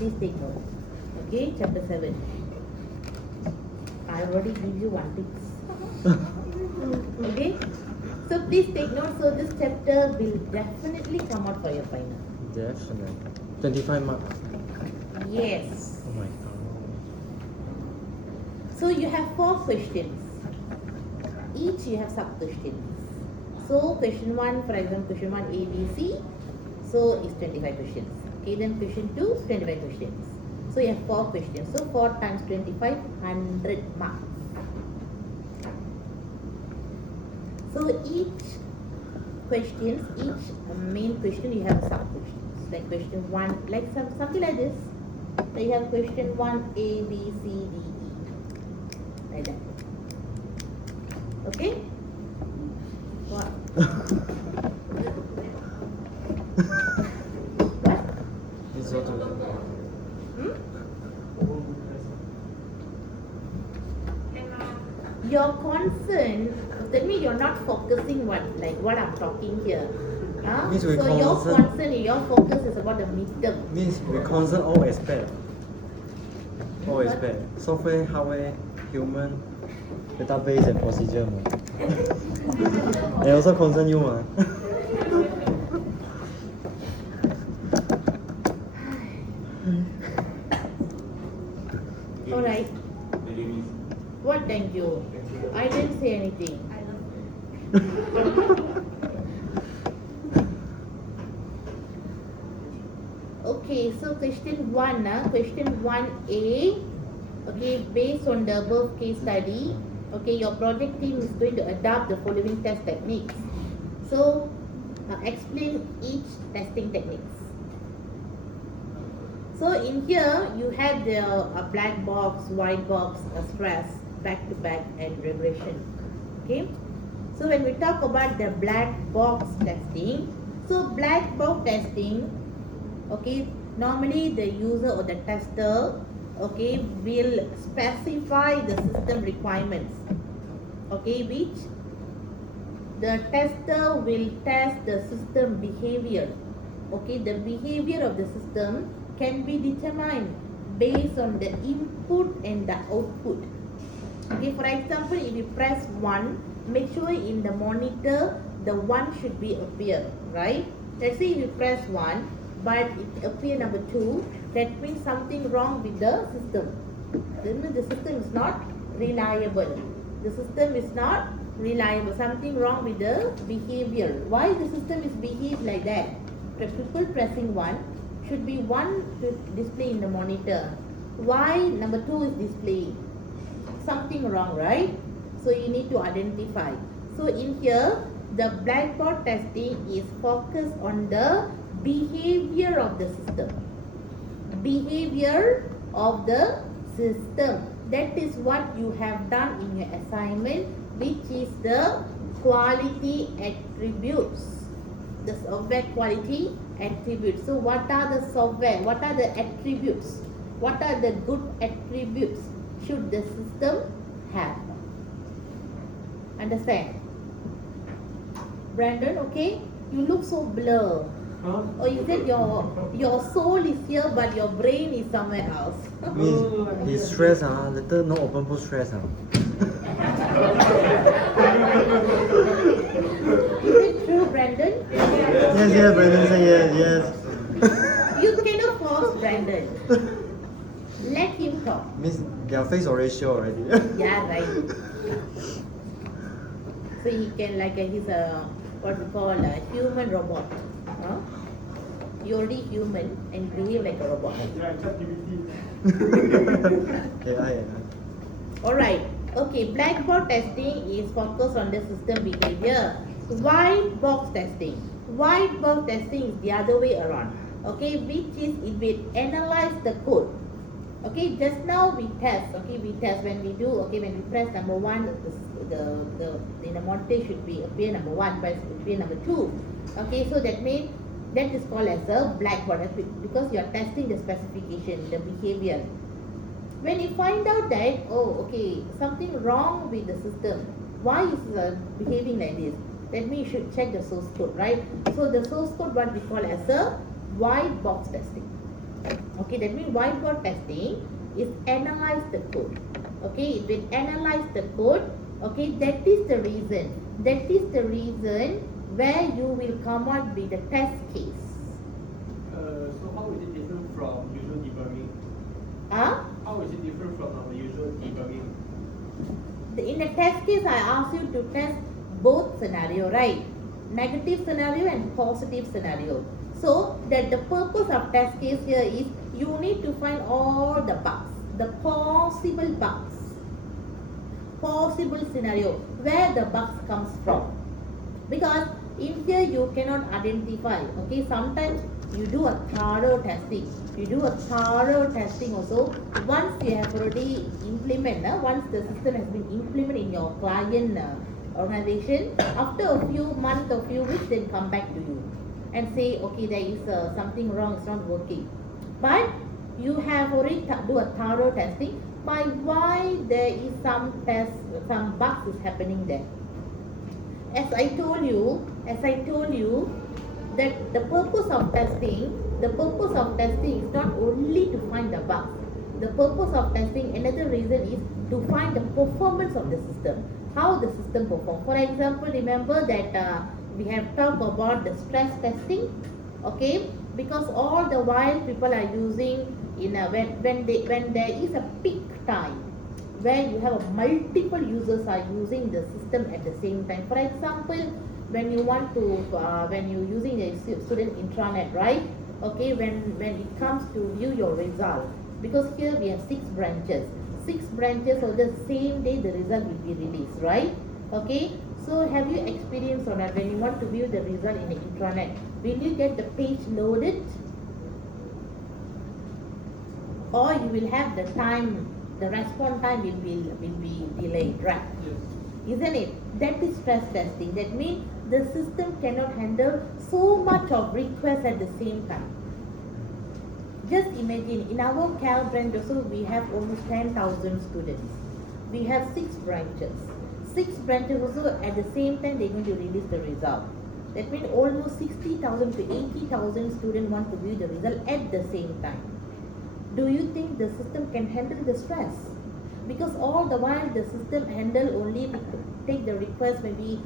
please take note. Okay, chapter 7. I already give you one tips. Okay, so please take note. So this chapter will definitely come out for your final. Definitely. 25 marks. Yes. Oh my god. So you have 4 questions. Each you have sub questions. So question 1, for example, question 1 A, B, C. So it's 25 questions. Okay, then question 2, 25 questions. So you have 4 questions. So 4 times 25, 100 marks. So each questions, each main question you have a sub questions. Like question 1, like something like this. So you have question 1 A, B, C, D, E. Like that. Okay? What? What? It's all to Hmm? Your concern, that means you're not focusing what I'm talking here. Huh? Means we So your concern- concern, your focus is about the midterm. Means we concern all aspects. All aspects. Software, hardware, human, database and procedure. They also concern you. Alright. What thank you? I didn't say anything. Okay, so question 1, question 1A. Okay, based on the above case study, okay, your project team is going to adopt the following test techniques. So, explain each testing techniques. So in here you have the black box, white box, stress, back to back, and regression. Okay. So when we talk about the black box testing, so black box testing, okay, normally the user or the tester, okay, will specify the system requirements, okay, which the tester will test the system behavior. Okay, the behavior of the system can be determined based on the input and the output. Okay, for example, if you press 1, make sure in the monitor the 1 should be appear, right? Let's say if you press 1 but it appear number 2, that means something wrong with the system. That means the system is not reliable. The system is not reliable. Something wrong with the behavior. Why the system is behave like that? People pressing 1 should be 1 to display in the monitor. Why number 2 is displaying? Something wrong, right? So you need to identify. So in here, the blackboard testing is focused on the behavior of the system. Behavior of the system. That is what you have done in your assignment, which is the quality attributes. The software quality attributes. So what are the software? What are the attributes? What are the good attributes should the system have? Understand? Brandon, okay? You look so blur. Huh? Or you said your soul is here but your brain is somewhere else. Means he's stressed, later no open book stress. Is it true, Brandon? Yes, Brandon say yes. You cannot force Brandon. Let him talk. Means their face already show already. Yeah, right. So he can he's a what we call a human robot. Huh? You're already human and behave like a robot. Yeah. Alright. Okay, blackboard testing is focused on the system behavior. White box testing. White box testing is the other way around. Okay, which is it will analyze the code. Okay, just now we test. Okay, we test when we do. Okay, when we press number 1, the in the monitor should be appear number 1, press appear number 2. Okay, so that means that is called as a blackboard because you are testing the specification, the behavior. When you find out that, oh, okay, something wrong with the system, why is it behaving like this? That means you should check the source code, right? So the source code, what we call as a white box testing. Okay, that means whiteboard testing is analyze the code. Okay, it will analyze the code. Okay, that is the reason. That is the reason where you will come out with the test case. So how is it different from usual debugging? Ah, How is it different from our usual debugging? in the test case, I asked you to test both scenario, right? Negative scenario and positive scenario. So that the purpose of test case here is you need to find all the bugs, the possible bugs, possible scenario where the bugs comes from. Because in here you cannot identify. Okay, sometimes you do a thorough testing. You do a thorough testing also. Once you have already implemented, once the system has been implemented in your client organization, after a few months or few weeks, then come back to you and say, okay, there is something wrong, it's not working. But you have already do a thorough testing by why there is some bugs is happening there. As I told you, that the purpose of testing is not only to find the bugs. The purpose of testing, another reason is to find the performance of the system, how the system performs. For example, remember that we have talked about the stress testing, okay? Because all the while people are using when there is a peak time where you have multiple users are using the system at the same time. For example, when you want to when you using a student intranet, right? Okay, when it comes to view your result, because here we have 6 branches, so the same day the result will be released, right? Okay, so have you experienced on that when you want to view the result in the intranet, will you get the page loaded, or you will have the time, the response time will be delayed, right? Yes. Isn't it? That is stress testing. That means the system cannot handle so much of requests at the same time. Just imagine, in our Cal branch also we have almost 10,000 students. We have 6 branches. 6 branches also at the same time they're going to release the result. That means almost 60,000 to 80,000 students want to view the result at the same time. Do you think the system can handle the stress? Because all the while the system handle only take the request, maybe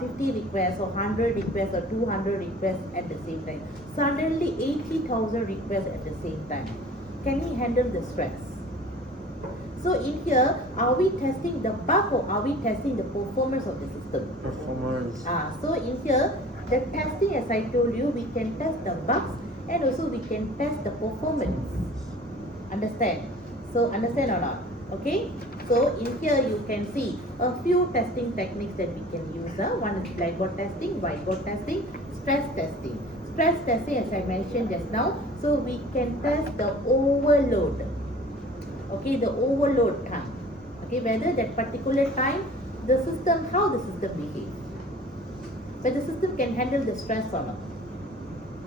50 requests or 100 requests or 200 requests at the same time. Suddenly 80,000 requests at the same time. Can he handle the stress? So in here, are we testing the bug or are we testing the performance of the system? Performance. So in here, the testing, as I told you, we can test the bugs and also we can test the performance. Understand? So understand or not? Okay, so in here you can see a few testing techniques that we can use. One is blackboard testing, whiteboard testing, stress testing. Stress testing, as I mentioned just now, so we can test the overload. Okay, the overload time. Okay, whether that particular time the system, how the system behaves, whether the system can handle the stress or not.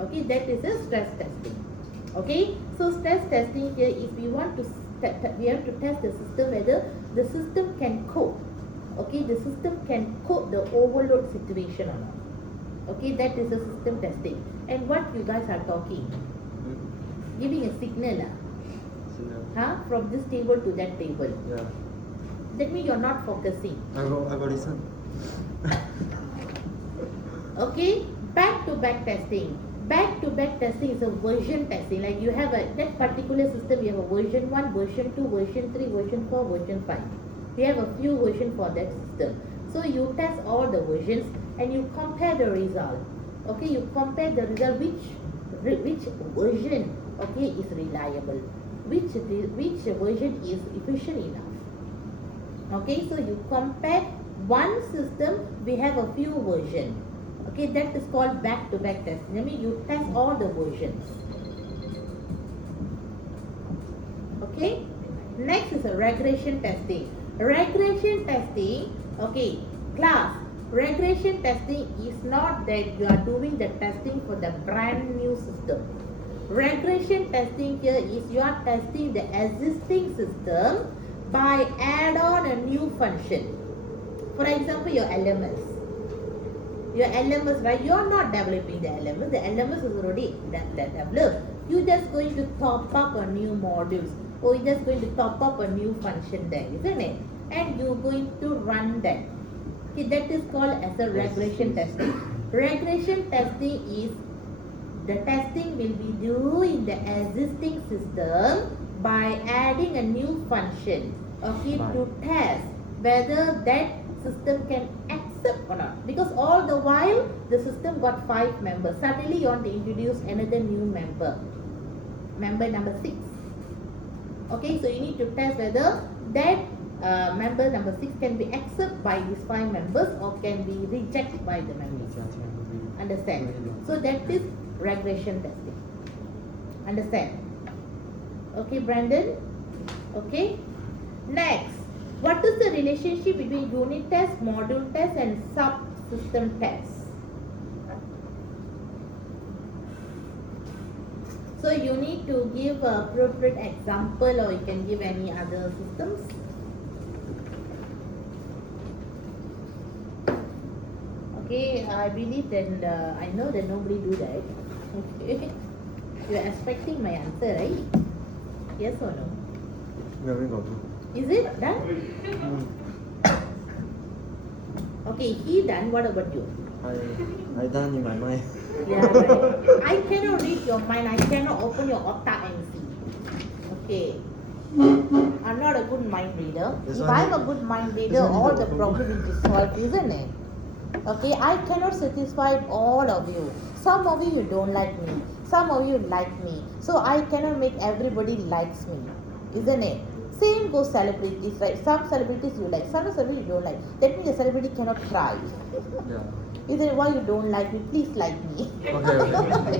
Okay, that is a stress testing. Okay, so stress testing here is we want to we have to test the system whether the system can cope. Okay, the system can cope the overload situation or not. Okay, that is the system testing. And what you guys are talking, giving a signal, from this table to that table. Yeah. That means you're not focusing. I go listen. Okay, back-to-back testing. Back-to-back testing is a version testing. Like you have that particular system, you have a version 1, version 2, version 3, version 4, version 5. We have a few versions for that system. So you test all the versions and you compare the result. Okay, you compare the result which version, okay, is reliable, which version is efficient enough. Okay, so you compare one system, we have a few versions. Okay, that is called back-to-back testing. I mean, you test all the versions. Okay, next is a regression testing. Regression testing, okay, class, regression testing is not that you are doing the testing for the brand new system. Regression testing here is you are testing the existing system by add on a new function. For example, your LMS. Your LMS, right? You are not developing the LMS. The LMS is already developed. You're just going to top up a new modules, or you're just going to top up a new function there, isn't it? And you're going to run that. Okay, that is called as a regression testing. Regression testing is the testing will be due in the existing system by adding a new function, okay, to test whether that system can accept or not. Because all the while the system got 5 members. Suddenly you want to introduce another new member number 6. Okay, so you need to test whether that member number 6 can be accepted by these 5 members or can be rejected by the members. Understand? So that is regression testing. Understand? Okay, Brandon? Okay. Next, what is the relationship between unit test, module test and subsystem test? So you need to give an appropriate example, or you can give any other systems. Okay, I believe that I know that nobody do that. Okay, you are expecting my answer, right? Yes or no? Very good. Is it done? Okay, he done. What about you? I done in my mind. Yeah, right. I cannot read your mind. I cannot open your otak and see. Okay. I'm not a good mind reader. This If one I'm need- a good mind this reader, one need all to the open. problem will be solved, isn't it? Okay, I cannot satisfy all of you. Some of you don't like me. Some of you like me. So I cannot make everybody likes me. Isn't it? Same goes celebrities, right? Some celebrities you like, some celebrities you don't like. That means the celebrity cannot cry. Yeah. Isn't it? Why you don't like me? Please like me. Okay, okay.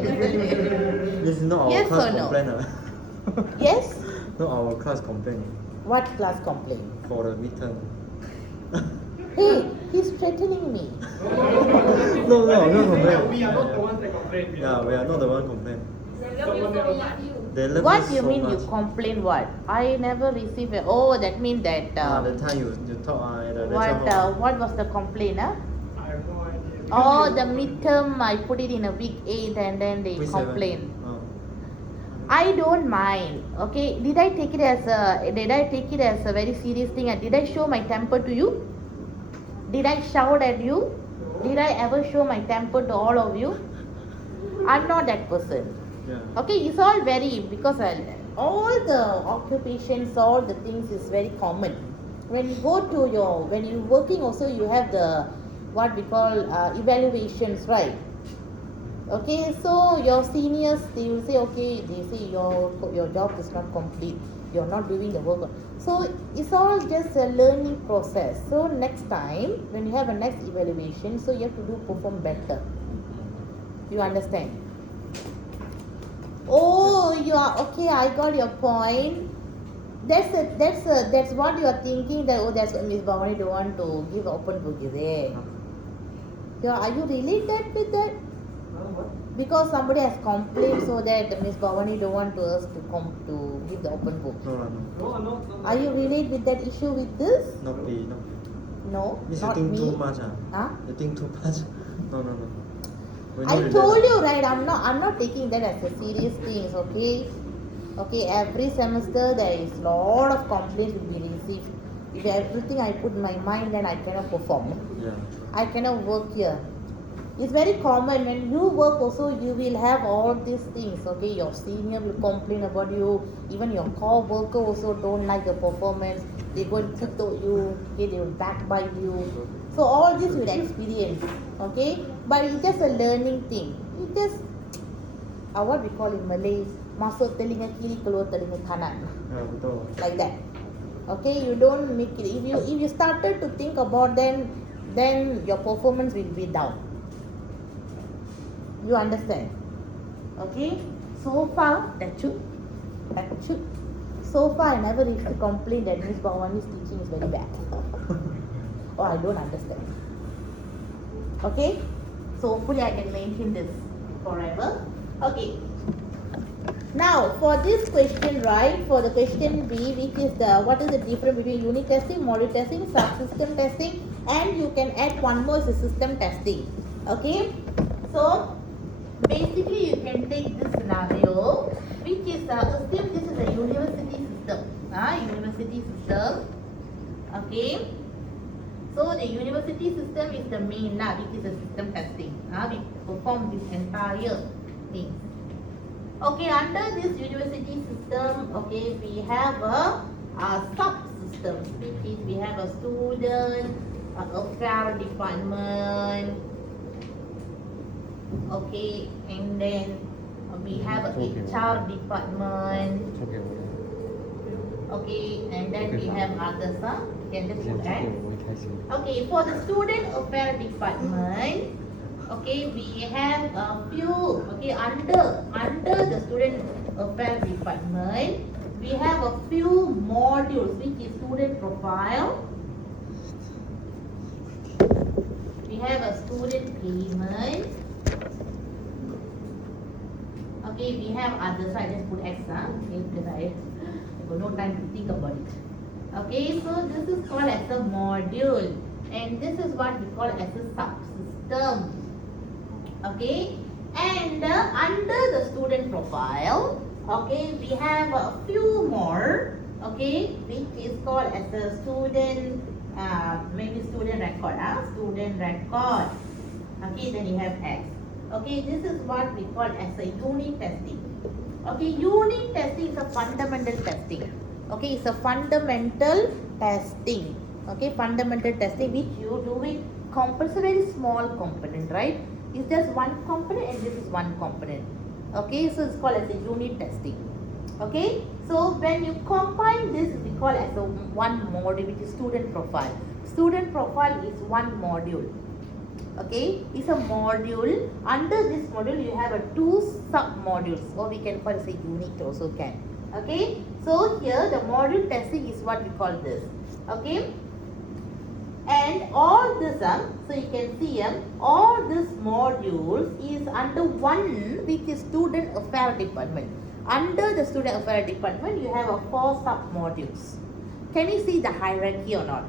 This is not our Yes class or no? complaint. Yes? Not our class complaint What class complaint? for the midterm. Hey, he's threatening me. No, no complaint. We are not the ones that complain. Yeah, we are not the one complain. Someone else. They love What us do you so mean much. you complain what? I never received it. Oh, that means that The time you talk at the what lecture hall. what was the complaint? Huh? I have no idea. Oh, the midterm I put it in a week 8 and then they Week 7. complain. Oh. I don't mind. Okay, did I take it as a very serious thing? And did I show my temper to you? Did I shout at you? Did I ever show my temper to all of you? I'm not that person. Yeah. Okay, it's all very, because all the occupations, all the things is very common. When you go to when you're working also, you have the what we call evaluations, right? Okay, so your seniors, they will say, okay, they say your job is not complete, you're not doing the work. So it's all just a learning process. So next time when you have a next evaluation, so you have to perform better. You understand? Oh, you are okay. I got your point. That's what you are thinking, that that's what Miss Bhavani don't want to give open book, is it? Yeah, are you related with that? What? Because somebody has complained so that Miss Bhavani don't want us to give the open book. No, no. No, I'm not. Are you related with that issue with this? Not me, no. No, Means you not think me. too much, Huh? You think too much? No, no, no. We're not I related. told you, right? I'm not taking that as a serious thing. Okay. Okay, every semester there is lot of complaints will be received. If everything I put in my mind, then I cannot perform. Yeah. I cannot work here. It's very common when you work also, you will have all these things. Okay, your senior will complain about you. Even your co-worker also don't like your performance. They go and put you. Okay, they will backbite you. So all this will experience. Okay, but it's just a learning thing. It just what we call in Malay, masuk telinga kiri keluar telinga kanan. Yeah, betul. Like that. Okay, you don't make it. If you started to think about then your performance will be down. You understand? Okay. So far, that's true. So far, I never reached to complain that Miss Bhavani's teaching is very bad. Or I don't understand. Okay. So hopefully I can maintain this forever. Okay. Now for this question, right, for the question B, which is what is the difference between unit testing, module testing, subsystem testing, and you can add one more, is the system testing. Okay. So basically you can take this scenario, which is assume this is a university system. University system. Okay. So the university system is the main which is a system testing. We perform this entire thing. Okay, under this university system, okay, we have a subsystem, which is we have a student affair department. Okay, and then we have a HR department. Okay, and then we have others. You can just put that. Okay, for the student affair department, okay, we have a few. Okay, under the student affair department, we have a few modules, which is student profile. We have a student payment. Okay, we have others. So I just put X, okay, because I got no time to think about it. Okay, so this is called as a module, and this is what we call as a subsystem. Okay, and under the student profile, okay, we have a few more. Okay, which is called as a student, maybe student record. Student record. Okay, then you have X. Okay, this is what we call as a unit testing. Okay, unit testing is a fundamental testing. Okay, it's a fundamental testing. Okay, fundamental testing which you do it compulsory small component, right? It's just one component and this is one component. Okay, so it's called as a unit testing. Okay, so when you combine this, we call as a one module, which is student profile. Student profile is one module. Okay, it's a module. Under this module, you have a two sub modules, or we can call it a unit also can. Okay, so here the module testing is what we call this. Okay, and all this so you can see all these modules is under one, which is student affair department. Under the student affair department, you have a 4 sub modules. Can you see the hierarchy or not?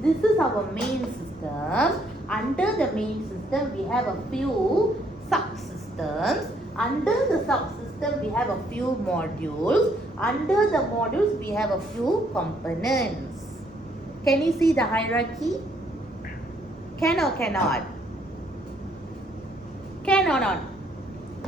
This is our main system. Under the main system, we have a few subsystems. Under the subsystem, we have a few modules. Under the modules, we have a few components. Can you see the hierarchy? Can or cannot? Can or not?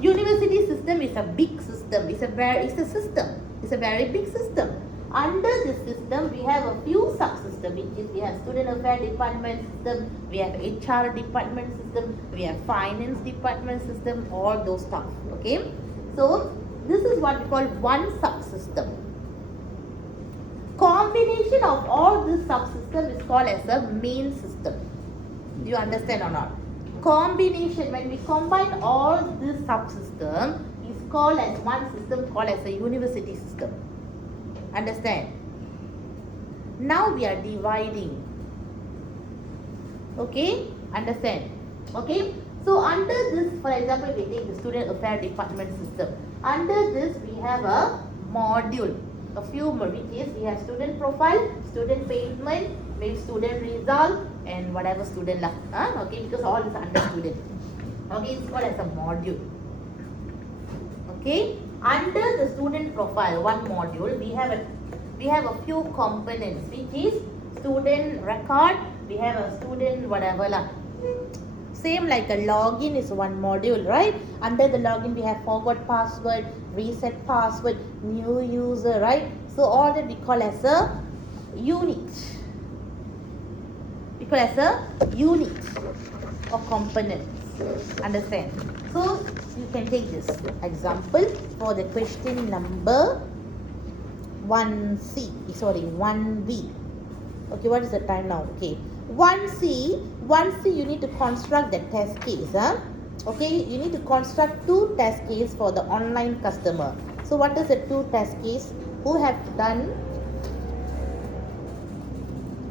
University system is a big system. It's a system. It's a very big system. Under this system, we have a few subsystems, which is we have student affair department system, we have HR department system, we have finance department system, all those stuff. Okay, so this is what we call one subsystem. Combination of all this subsystem is called as a main system. Do you understand or not? Combination, when we combine all this subsystem, is called as one system, called as a university system. Understand? Now we are dividing. Okay? Understand? Okay? So under this, for example, we take the student affair department system. Under this, we have a module. A few more, which is we have student profile, student payment, maybe student result, and whatever student lah. Okay, because all is under student. Okay, it's called as a module. Okay, under the student profile, one module, we have a few components, which is student record. We have a student whatever lah. Same like a login is one module, right? Under the login, we have forgot password, reset password, new user, right? So all that we call as a unit. We call as a unit or components. Understand? So you can take this example for the question number 1C. Sorry, 1B. Okay, what is the time now? Okay. 1C, you need to construct the test case. Okay, you need to construct 2 test case for the online customer. So what is the 2 test case? Who have done?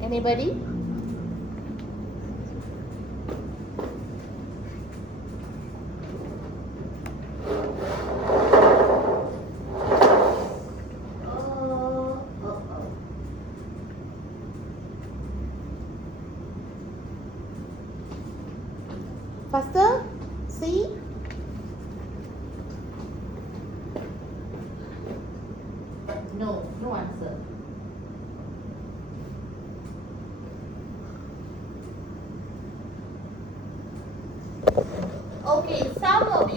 Anybody? Faster? See? No, no answer. Okay, some of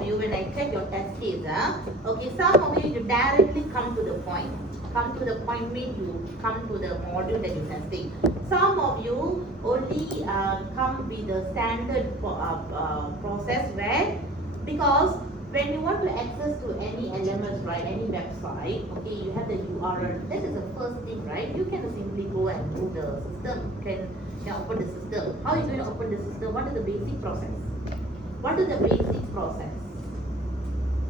you, when I check your test case, some of you directly come to the point. Come to the point means you come to the module that you're testing. Some of you only come with the standard process where, because when you want to access to any LMS, right, any website, okay, you have the URL. That is the first thing, right? You can simply go and do the system. You can open the system. How are you going to open the system? What is the basic process? What is the basic process?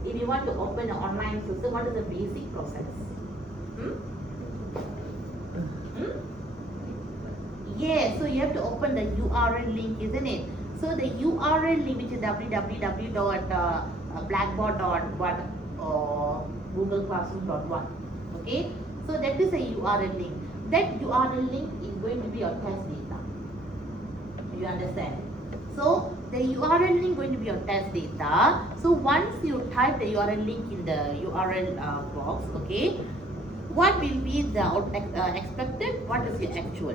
If you want to open an online system, what is the basic process? Yeah, so you have to open the URL link, isn't it? So the URL link, which is www.blackboard.1 or googleclassroom.1. Okay, so that is a URL link. That URL link is going to be your test data. You understand? So the URL link going to be your test data. So once you type the URL link in the URL box, okay, what will be the expected? What is the actual?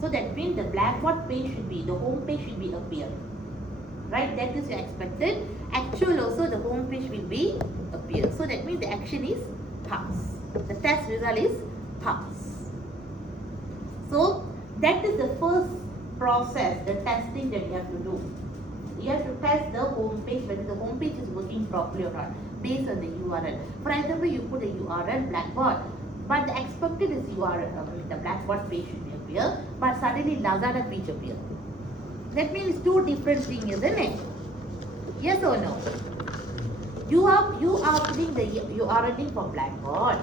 So that means the Blackboard page should be, the home page should be appear. Right? That is your expected. Actual also the home page will be appear. So that means the action is pass. The test result is pass. So that is the first process, the testing that you have to do. You have to test the home page, whether the home page is working properly or not, based on the URL. For example, you put a URL Blackboard, but the expected is URL, the Blackboard page should be appear, but suddenly Lazada page appear. That means two different things, isn't it? Yes or no? You are putting the URL link for Blackboard,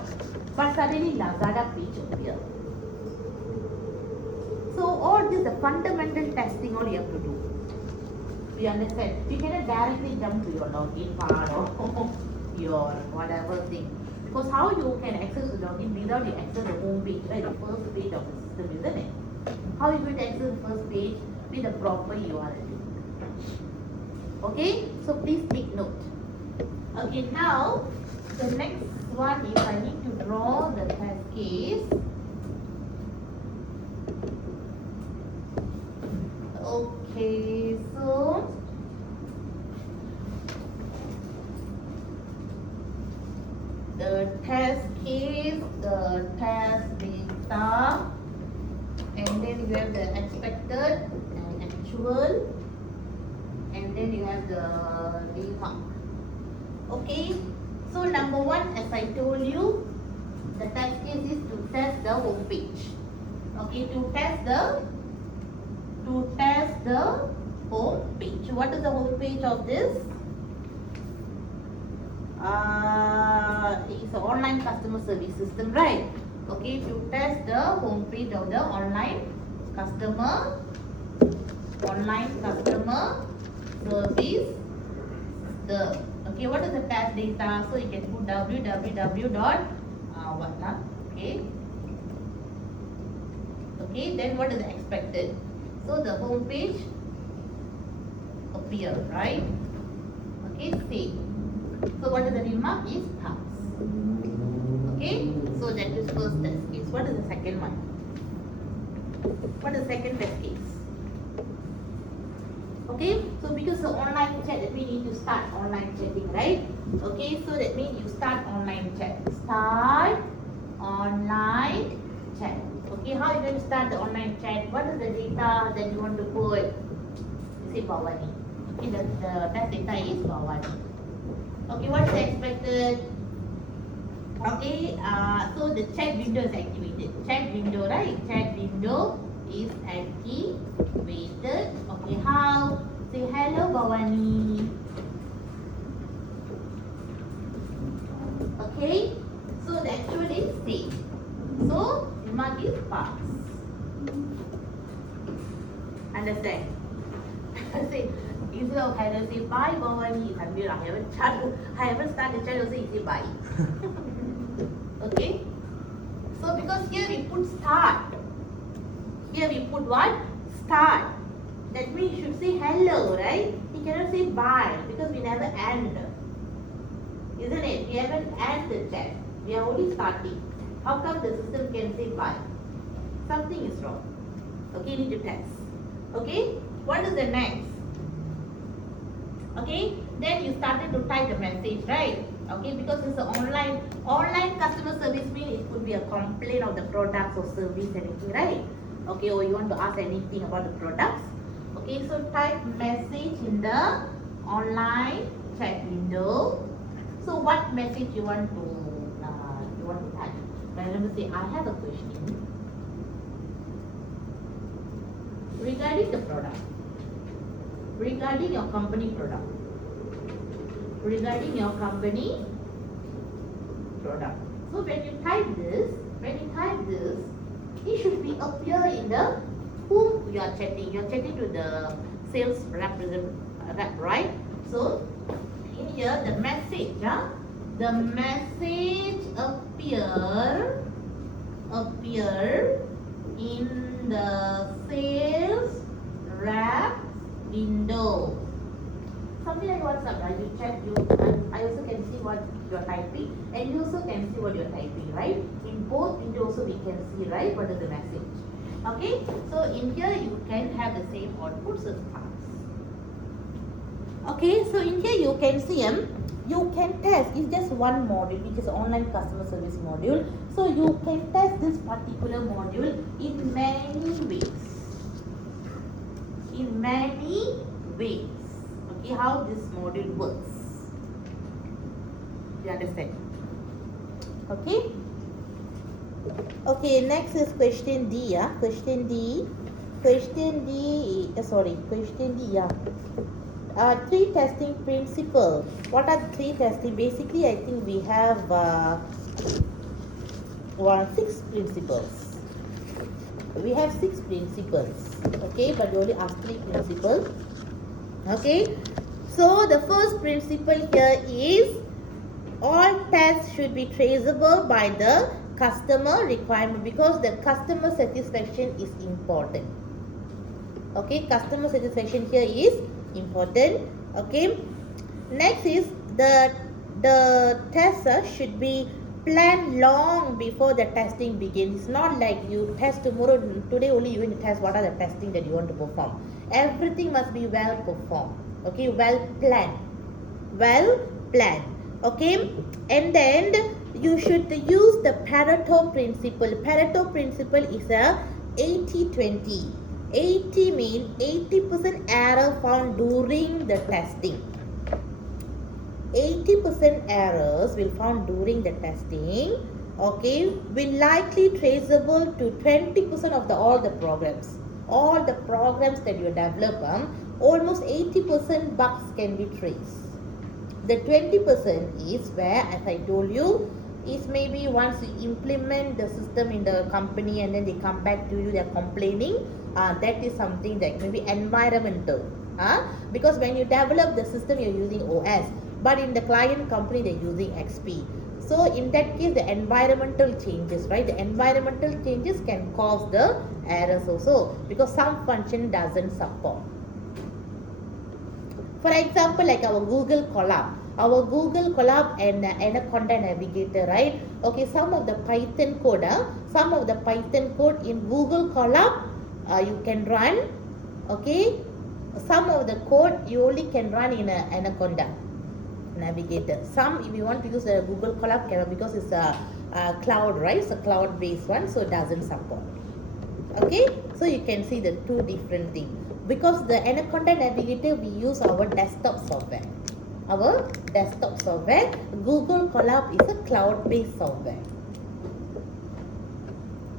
but suddenly Lazada page appear. So all this, the fundamental testing, all you have to do. You understand? You cannot directly jump to your login part or your whatever thing. Because how you can access the login without you access the home page, right? The first page of the system, isn't it? How are you going to access the first page with a proper URL? Okay? So please take note. Okay, now the next one is I need to draw the test case. Okay, so the test case, the test data, and then you have the expected and actual, and then you have the data. Okay, so number one, as I told you, the test case is to test the home page. Okay, to test the home page. What is the home page of this? It's an online customer service system, right? Okay, to test the home page of the online customer service. Okay, what is the test data? So you can put okay, then what is the expected? So the home page appear, right? Okay, save. So what is the remark is pass. Okay, so that is first test case. What is the second one? What is the second test case? Okay, so because the online chat, that means you need to start online chatting, right? Okay, so that means you start online chat. Start online chat. Okay, how are you going to start the online chat? What is the data that you want to put? You say Bhavani. Okay, the test data is Bhavani. Okay, what is expected? Okay, so the chat window is activated. Chat window, right? Chat window is activated. Okay, how? Say hello, Bhavani. Okay, so the actual is save. So, remark is pass. Understand? Say, instead of hello, say bye, Bhavani. I haven't started the chat, also you say bye. Okay? So, because here we put start. Here we put what? Start. That means you should say hello, right? You cannot say bye because we never end. isn't it? We haven't had the test. We are only starting. How come the system can say bye? Something is wrong. Okay, you need to test. Okay, what is the next? Okay, then you started to type the message, right? Okay, because it's an online customer service means it could be a complaint of the products or service, anything, right? Okay, or you want to ask anything about the products. Okay, so type message in the online chat window. So what message you want to type? Remember, say I have a question regarding the product, regarding your company product, regarding your company product. So when you type this, it should be appear in the whom you are chatting. You are chatting to the sales rep, right? So in here the message, the message appear in the sales rep window. Something like WhatsApp, right? You chat, I also can see what you're typing, and you also can see what you're typing, right? In both windows also we can see, right, what is the message. Okay, so in here you can have the same outputs as tasks. Okay, so in here you can see you can test. It's just one module, which is online customer service module. So you can test this particular module in many ways. In many ways. Okay, how this module works. You understand? Okay. Okay, next is question D. Question D. Question D. Three testing principles. What are the three testing? Basically, I think we have 6 principles. We have 6 principles. Okay, but we only ask 3 principles. Okay, so the first principle here is all tests should be traceable by the customer requirement, because the customer satisfaction is important. Okay, customer satisfaction here is important. Okay, next is the test should be planned long before the testing begins. It's not like you test tomorrow, today only you want to test what are the testing that you want to perform. Everything must be well performed. Okay, well planned. Okay, and then you should use the Pareto principle. Pareto principle is a 80-20. 80 means 80% error found during the testing. 80% errors will found during the testing. Okay, will likely traceable to 20% of all the programs. All the programs that you develop, almost 80% bugs can be traced. The 20% is where, as I told you, is maybe once you implement the system in the company and then they come back to you, they are complaining. That is something that may be environmental. Because when you develop the system, you're using OS, but in the client company, they're using XP. So in that case, the environmental changes, right? The environmental changes can cause the errors also, because some function doesn't support. For example, like our Google Colab and Anaconda Navigator, right? Okay, some of the Python code in Google Colab you can run. Okay, some of the code you only can run in Anaconda Navigator. Some, if you want to use a Google Colab, cannot, because it's a cloud, right? It's a cloud-based one, so it doesn't support. Okay, so you can see the two different things. Because the Anaconda Navigator, we use our desktop software. Google Colab is a cloud-based software.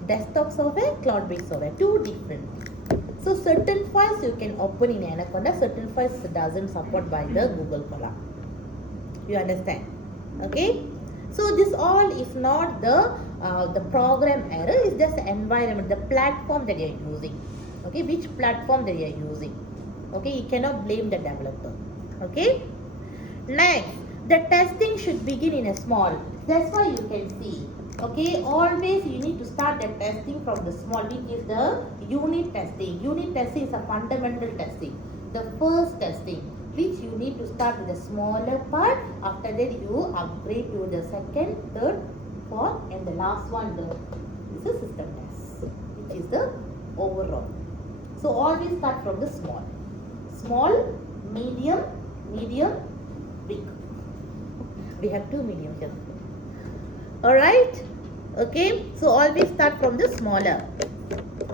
Desktop software, cloud-based software, two different. So certain files you can open in Anaconda, certain files doesn't support by the Google Colab. You understand? Okay. So this all is not the program error. It's just the environment, the platform that you are using. Okay, which platform that you are using. Okay, you cannot blame the developer. Okay. Next, the testing should begin in a small. That's why you can see. Okay, always you need to start the testing from the small, which is the unit testing. Unit testing is a fundamental testing. The first testing which you need to start with the smaller part. After that you upgrade to the second, third, fourth, and the last one is the system test, which is the overall. So always start from the small. Small, medium, big. We have two medium here. Alright? Okay, so always start from the smaller.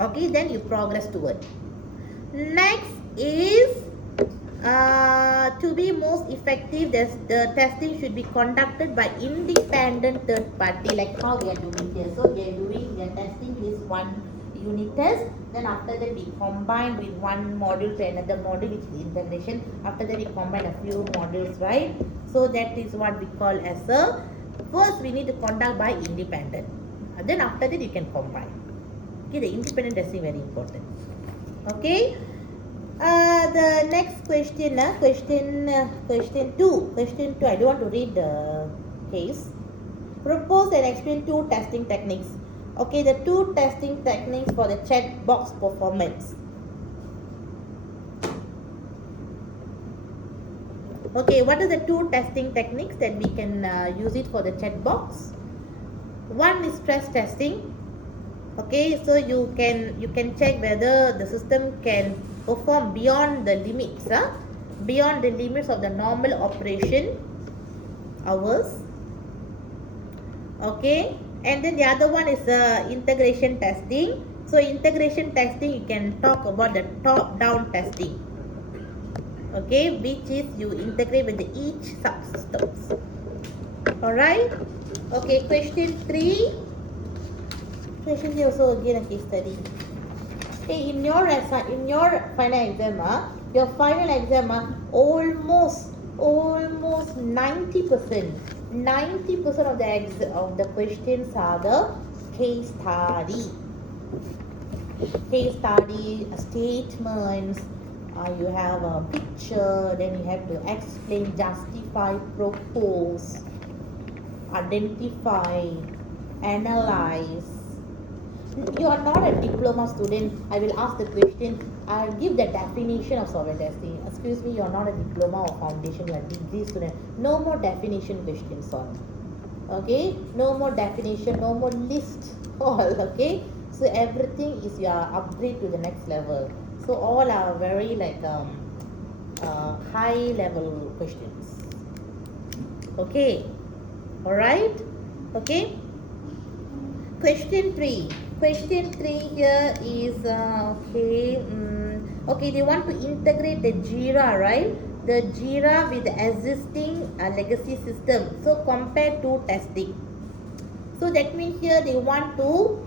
Okay, then you progress toward. Next is to be most effective, the testing should be conducted by independent third party, like how we are doing here. So we are testing this one unit test. Then after that we combine with one module to another module, which is integration. After that we combine a few modules, right? So that is what we call as a, first we need to conduct by independent. And then after that you can combine. Okay, the independent testing very important. Okay. The next question, question 2. I don't want to read the case. Propose and explain 2 testing techniques. Okay, the 2 testing techniques for the checkbox performance. Okay, what are the 2 testing techniques that we can use it for the checkbox? One is stress testing. Okay, so you can check whether the system can perform beyond the limits, beyond the limits of the normal operation hours. Okay, and then the other one is integration testing. So integration testing, you can talk about the top-down testing. Okay, which is you integrate with each subsystems. Alright. Okay, question 3. Question 3 also again a case study. Okay, in your final exam, your final exam, almost 90% of the questions are the case study. Case study statements. You have a picture, then you have to explain, justify, propose, identify, analyze. You are not a diploma student. I will ask the question. I'll give the definition of software testing. Excuse me, you are not a diploma or foundation. You are a degree student. No more definition questions on. Okay, no more definition, no more list all. Okay, so everything is your upgrade to the next level. So all are very like high level questions. Okay, all right. Okay. Question 3. Question 3 here is okay. They want to integrate the Jira, right? The Jira with the existing legacy system. So compare to testing. So that means here they want to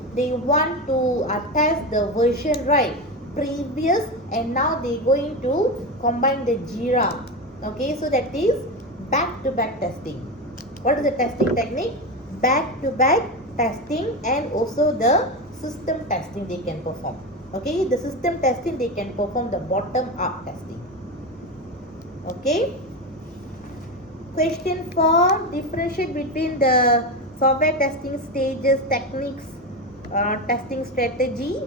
test the version, right? Previous, and now they going to combine the Jira. Okay, so that is back-to-back testing. What is the testing technique? Back-to-back testing, and also the system testing they can perform. Okay, the system testing they can perform the bottom-up testing. Okay. Question 4. Differentiate between the software testing stages, techniques, testing strategy.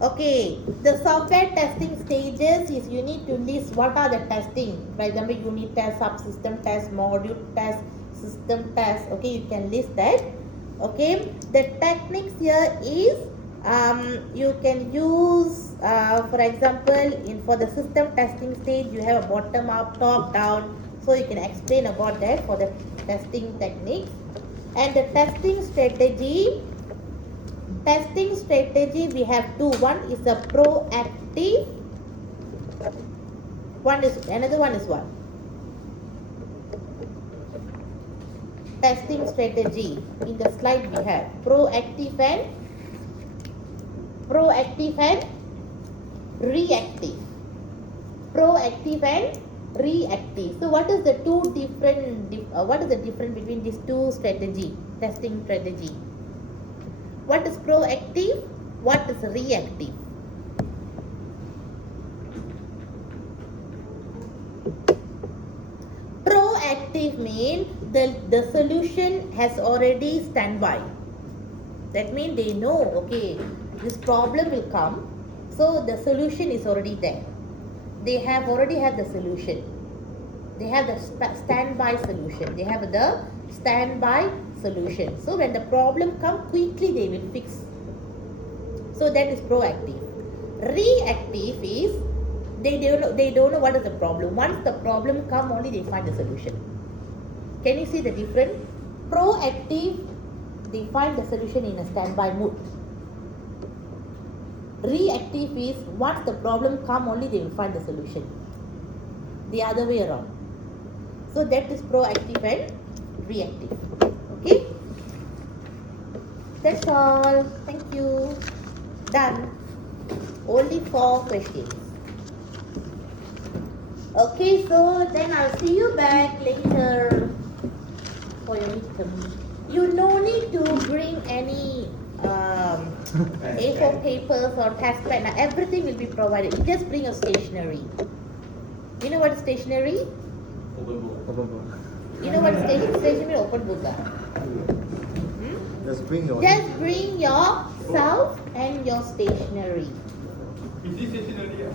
Okay, the software testing stages is you need to list what are the testing. For example, unit test, subsystem test, module test, system test. Okay, you can list that. Okay, the techniques here is you can use for example for the system testing stage you have a bottom up, top down, so you can explain about that for the testing techniques. And the testing strategy we have 2. One is a proactive, another one is what? Testing strategy. In the slide we have proactive and reactive. Proactive and reactive. So what is the difference between these 2 testing strategy? What is proactive? What is reactive? Proactive means the solution has already standby. That means they know, okay, this problem will come, so the solution is already there. they have already have the solution. They have the standby solution. They have the standby solution. So when the problem comes, quickly they will fix. So that is proactive. Reactive is they don't know what is the problem. Once the problem comes, only they find the solution. Can you see the difference? Proactive, they find the solution in a standby mood. Reactive is once the problem comes, only they will find the solution. The other way around. So that is proactive and reactive. Okay? That's all. Thank you. Done. Only 4 questions. Okay, so then I'll see you back later for your midterm. You no need to bring any A4 papers or test pen. Now, everything will be provided. You just bring your stationery. You know what is stationery? Open book. Open book. You know what is stationery? Open book. Just bring your. Just bring yourself and your stationery. Is this stationery?